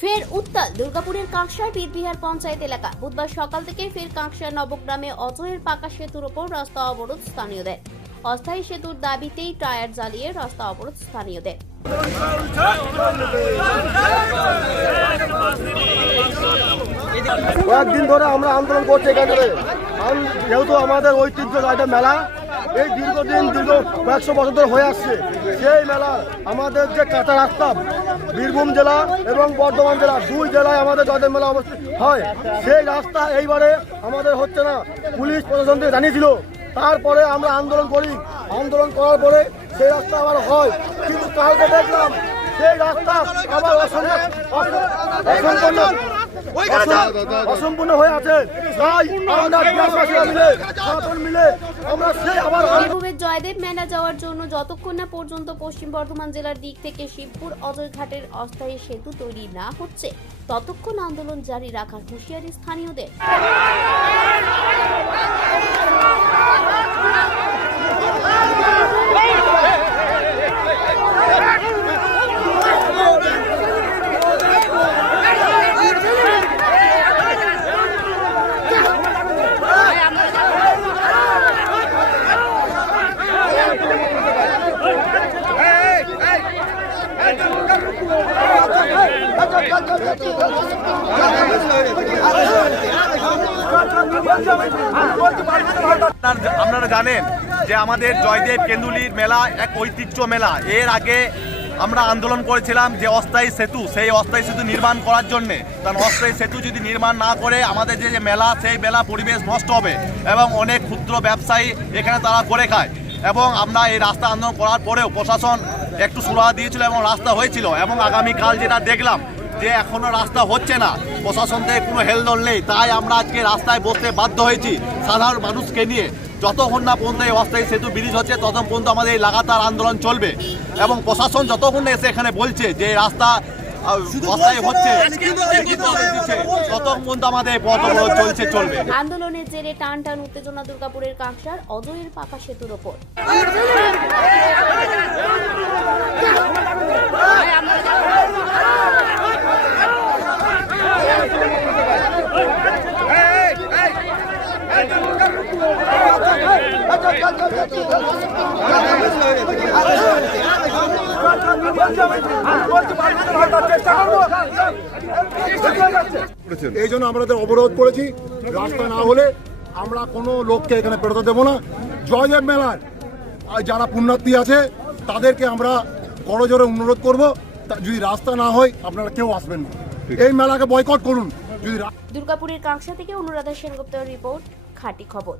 ফের উত্তাল, দুর্গাপুরের কাঁকসার বীরবিহার পঞ্চায়েত এলাকা। বুধবার সকাল থেকে ফের কাঁকসার নবগ্রামে অজয়ের পাকা সেতুর ওপর রাস্তা অবরোধ স্থানীয়দের। অস্থায়ী সেতুর দাবিতেই টায়ার জ্বালিয়ে রাস্তা অবরোধ স্থানীয়দের। কয়েকদিন ধরে আমরা আন্দোলন করছি এখানে যেহেতু আমাদের ঐতিহ্য মেলা এই দীর্ঘদিন দীর্ঘ কয়েকশো বছর ধরে হয়ে আসছে। সেই মেলা আমাদের যে কাঁচা রাস্তা, বীরভূম জেলা এবং বর্ধমান জেলা, দুই জেলায় আমাদের জয়দেব মেলা অবস্থিত হয়। সেই রাস্তা এইবারে আমাদের হচ্ছে না, পুলিশ প্রশাসন থেকে জানিয়েছিল। তারপরে আমরা আন্দোলন করি। আন্দোলন করার পরে সেই রাস্তা আবার হয়। কিন্তু কালকে দেখলাম, সেই রাস্তা আবার অসম্পূর্ণ অসম্পূর্ণ হয়ে আছে। তাই আমরা মিলে মিলে আমরা সেই আবার জয়দেব মেলা যাওয়ার জন্য যতক্ষণ না পর্যন্ত পশ্চিম বর্ধমান জেলার দিক থেকে শিবপুর অজয় ঘাটের অস্থায়ী সেতু তৈরি না হচ্ছে ততক্ষণ আন্দোলন জারি রাখার হুঁশিয়ারি স্থানীয়দের। আপনার- জানেন যে আমাদের জয়দেব কেন্দুলির মেলা এক ঐতিহ্য মেলা। এর আগে আমরা আন্দোলন করেছিলাম যে অস্থায়ী সেতু, সেই অস্থায়ী সেতু নির্মাণ করার জন্যে। কারণ অস্থায়ী সেতু যদি নির্মাণ না করে, আমাদের যে যে মেলা, সেই মেলা পরিবেশ নষ্ট হবে এবং অনেক ক্ষুদ্র ব্যবসায়ী এখানে তারা করে খায়। এবং আমরা এই রাস্তা আন্দোলন করার পরেও প্রশাসন একটু সুরাহা দিয়েছিল এবং রাস্তা হয়েছিল। এবং আগামীকাল যেটা দেখলাম যে এখনও রাস্তা হচ্ছে না। প্রশাসন থেকে কোনো হেলদোল নেই। তাই আমরা আজকে রাস্তায় বসতে বাধ্য হয়েছি সাধারণ মানুষকে নিয়ে। যতক্ষণ না পর্যন্ত এই অস্থায়ী সেতু ব্রিজ হচ্ছে ততক্ষণ পর্যন্ত আমাদের এই লাগাতার আন্দোলন চলবে। এবং প্রশাসন যতক্ষণ না এসে এখানে বলছে যে রাস্তা আহ, হচ্ছে ততক্ষণ পর্যন্ত আমাদের এই চলছে চলবে। আন্দোলনের জেরে টান টান উত্তেজনা দুর্গাপুরের কাঁকসার অজয়ের পাকা সেতুর ওপর। এই জন্য আমাদের অবরোধ করেছি। রাস্তা না হলে আমরা কোনো লোককে এখানে পেরোতে দেবো না। জয়দেব মেলার। যারা পুণ্যার্থী আছে, তাদেরকে আমরা করজোরে অনুরোধ করব যদি রাস্তা না হয়, আপনারা কেউ আসবেন না। এই মেলাকে বয়কট করুন। যদি দুর্গাপুরের কাঁকসা থেকে অনুরাধা সেনগুপ্তের রিপোর্ট, খাঁটি খবর।